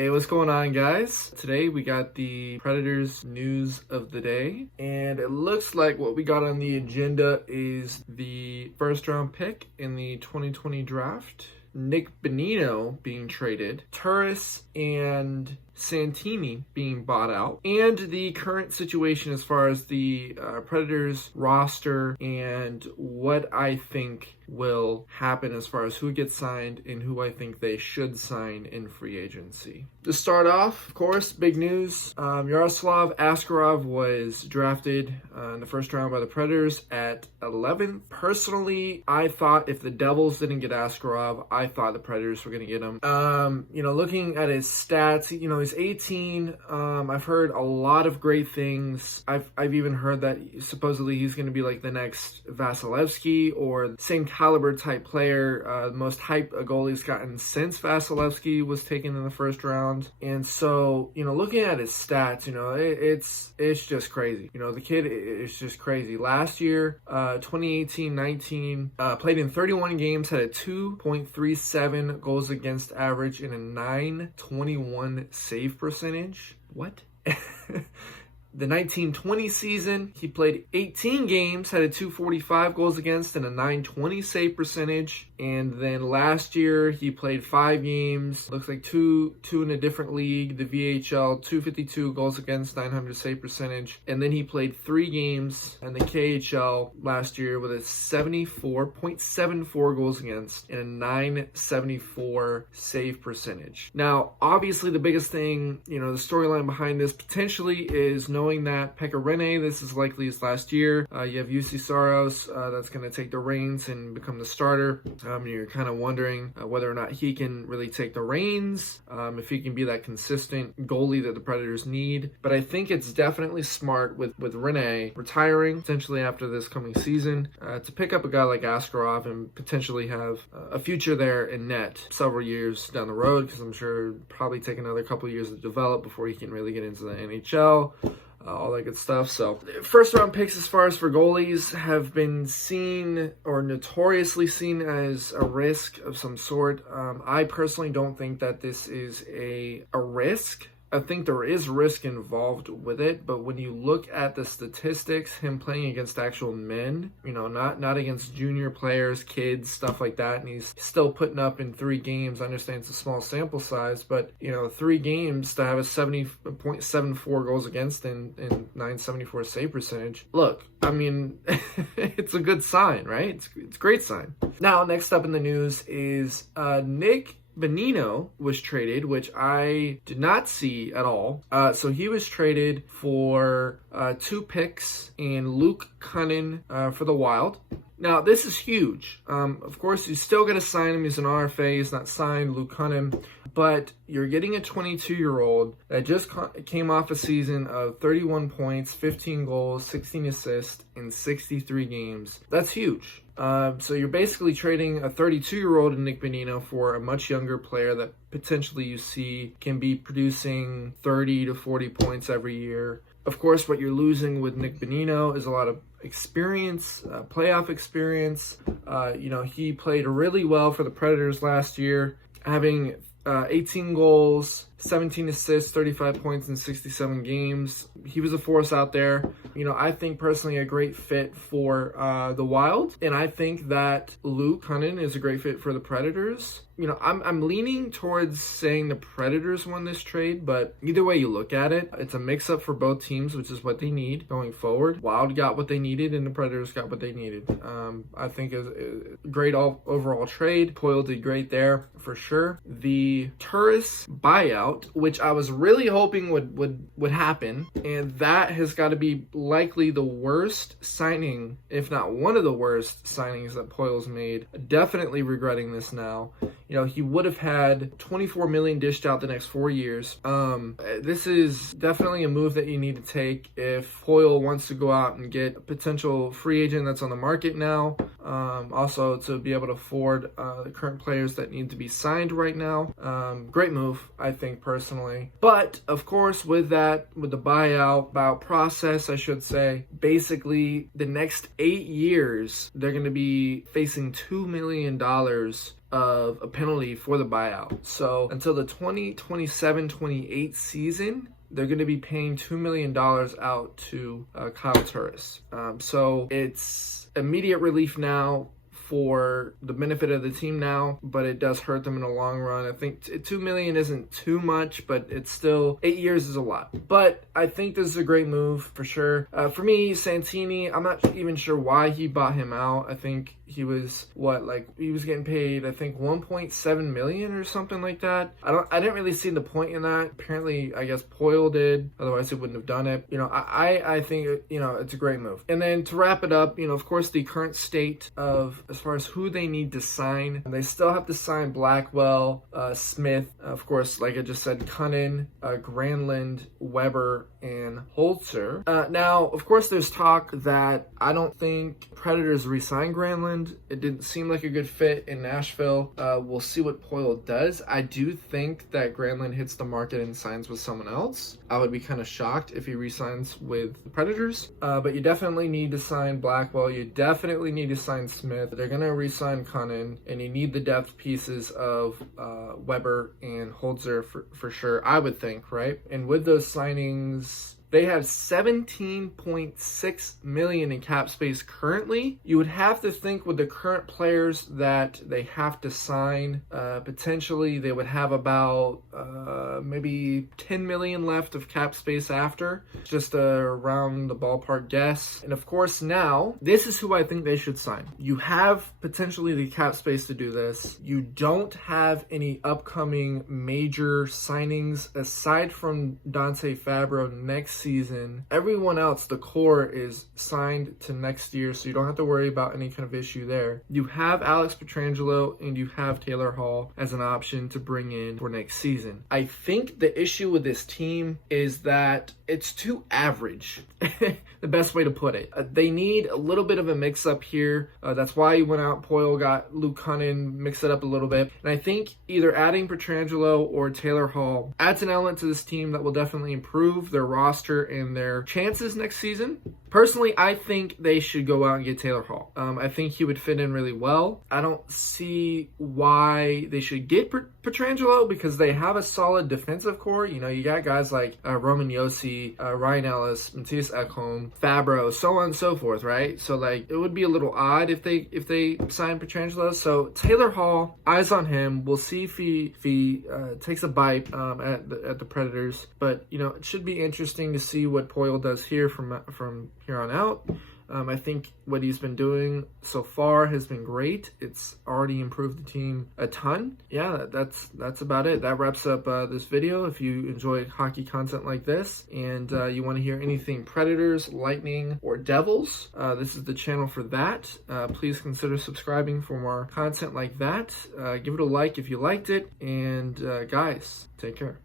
Hey, what's going on, guys? Today we got the Predators news of the day, and it looks like what we got on the agenda is the first round pick in the 2020 draft, Nick Bonino being traded, Turris and Santini being bought out, and the current situation as far as the Predators roster and what I think will happen as far as who gets signed and who I think they should sign in free agency. To start off, of course, big news. Yaroslav Askarov was drafted in the first round by the Predators at 11th. Personally, I thought if the Devils didn't get Askarov, I thought the Predators were going to get him. Looking at his stats, he's 18. I've heard a lot of great things. I've even heard that supposedly he's going to be like the next Vasilevsky or same caliber type player. The most hype a goalie's gotten since Vasilevsky was taken in the first round. And so, looking at his stats, it's just crazy. The kid is just crazy. Last year, 2018-19, played in 31 games, had a 2.37 goals against average and a 921 save percentage. What? The 1920 season, he played 18 games, had a 245 goals against and a 920 save percentage. And then last year, he played 5 games, looks like two in a different league, the VHL, 252 goals against, 900 save percentage. And then he played 3 games in the KHL last year with a 74.74 goals against and a 974 save percentage. Now, obviously, the biggest thing, the storyline behind this potentially is knowing that Pekka Rinne, this is likely his last year. You have UC Saros that's going to take the reins and become the starter. You're kind of wondering whether or not he can really take the reins, if he can be that consistent goalie that the Predators need. But I think it's definitely smart with Rinne retiring potentially after this coming season to pick up a guy like Askarov and potentially have a future there in net several years down the road, because I'm sure it'll probably take another couple of years to develop before he can really get into the NHL. All that good stuff. So first round picks as far as for goalies have been seen or notoriously seen as a risk of some sort. I personally don't think that this is a risk. I think there is risk involved with it, but when you look at the statistics, him playing against actual men, not against junior players, kids, stuff like that, and he's still putting up in 3 games. I understand it's a small sample size, but 3 games to have a 70.74 goals against and 974 save percentage. Look, I mean, it's a good sign, right? It's a great sign. Now, next up in the news is Nick Bonino was traded, which I did not see at all. So he was traded for 2 picks and Luke Cunnin for the Wild. Now, this is huge. Of course, you still got to sign him. He's an RFA. He's not signed, Luke Cunnin. But you're getting a 22-year-old that just came off a season of 31 points, 15 goals, 16 assists in 63 games. That's huge. So you're basically trading a 32-year-old in Nick Bonino for a much younger player that potentially you see can be producing 30 to 40 points every year. Of course, what you're losing with Nick Bonino is a lot of experience, playoff experience. He played really well for the Predators last year, having 18 goals, 17 assists, 35 points in 67 games. He was a force out there. I think personally a great fit for the Wild. And I think that Luke Cunnin is a great fit for the Predators. I'm leaning towards saying the Predators won this trade, but either way you look at it, it's a mix-up for both teams, which is what they need going forward. Wild got what they needed, and the Predators got what they needed. I think is a great overall trade. Poile did great there, for sure. The Turris buyout, which I was really hoping would happen, and that has got to be likely the worst signing, if not one of the worst signings that Poile's made. Definitely regretting this now. He would have had $24 million dished out the next 4 years. This is definitely a move that you need to take if Poile wants to go out and get a potential free agent that's on the market now. Also to be able to afford the current players that need to be signed right now. Great move, I think, think personally. But of course, with the buyout process, I should say, basically the next 8 years, they're going to be facing $2 million of a penalty for the buyout. So until the 2027-28 season, they're going to be paying $2 million out to Kyle Turris. So it's immediate relief now for the benefit of the team now, but it does hurt them in the long run. I think $2 million isn't too much, but it's still 8 years is a lot. But I think this is a great move for sure. For me, Santini, I'm not even sure why he bought him out. I think he was he was getting paid, I think 1.7 million or something like that. I didn't really see the point in that. Apparently, I guess Poile did, otherwise he wouldn't have done it. I think it's a great move. And then to wrap it up, of course, the current state of as far as who they need to sign, they still have to sign Blackwell, Smith, of course, like I just said, Cunnin, Granlund, Weber, and Holzer. Now, of course, there's talk that I don't think Predators re-sign Granlund. It didn't seem like a good fit in Nashville. We'll see what Poile does. I do think that Granlund hits the market and signs with someone else. I would be kind of shocked if he re-signs with the Predators. But you definitely need to sign Blackwell. You definitely need to sign Smith. They're going to re-sign Cunnin, and you need the depth pieces of Weber and Holzer for sure, I would think, right? And with those signings, they have $17.6 million in cap space currently. You would have to think with the current players that they have to sign, potentially they would have about maybe $10 million left of cap space after. Just around the ballpark guess. And of course now, this is who I think they should sign. You have potentially the cap space to do this. You don't have any upcoming major signings aside from Dante Fabro next season. Everyone else, the core, is signed to next year, so you don't have to worry about any kind of issue there. You have Alex Pietrangelo and you have Taylor Hall as an option to bring in for next season. I think the issue with this team is that it's too average. The best way to put it. They need a little bit of a mix-up here. That's why you went out, Poile, got Luke Cunnin, mixed it up a little bit. And I think either adding Pietrangelo or Taylor Hall adds an element to this team that will definitely improve their roster and their chances next season. Personally, I think they should go out and get Taylor Hall. I think he would fit in really well. I don't see why they should get Pietrangelo because they have a solid defensive core. You got guys like Roman Josi, Ryan Ellis, Matthias Ekholm, Fabro, so on and so forth, right? So it would be a little odd if they sign Pietrangelo. So Taylor Hall, eyes on him. We'll see if he takes a bite at the Predators. But it should be interesting to see what Poile does here from here on out. I think what he's been doing so far has been great. It's already improved the team a ton. Yeah, that's about it. That wraps up this video. If you enjoy hockey content like this and you want to hear anything Predators, Lightning, or Devils, this is the channel for that. Please consider subscribing for more content like that. Give it a like if you liked it. And guys, take care.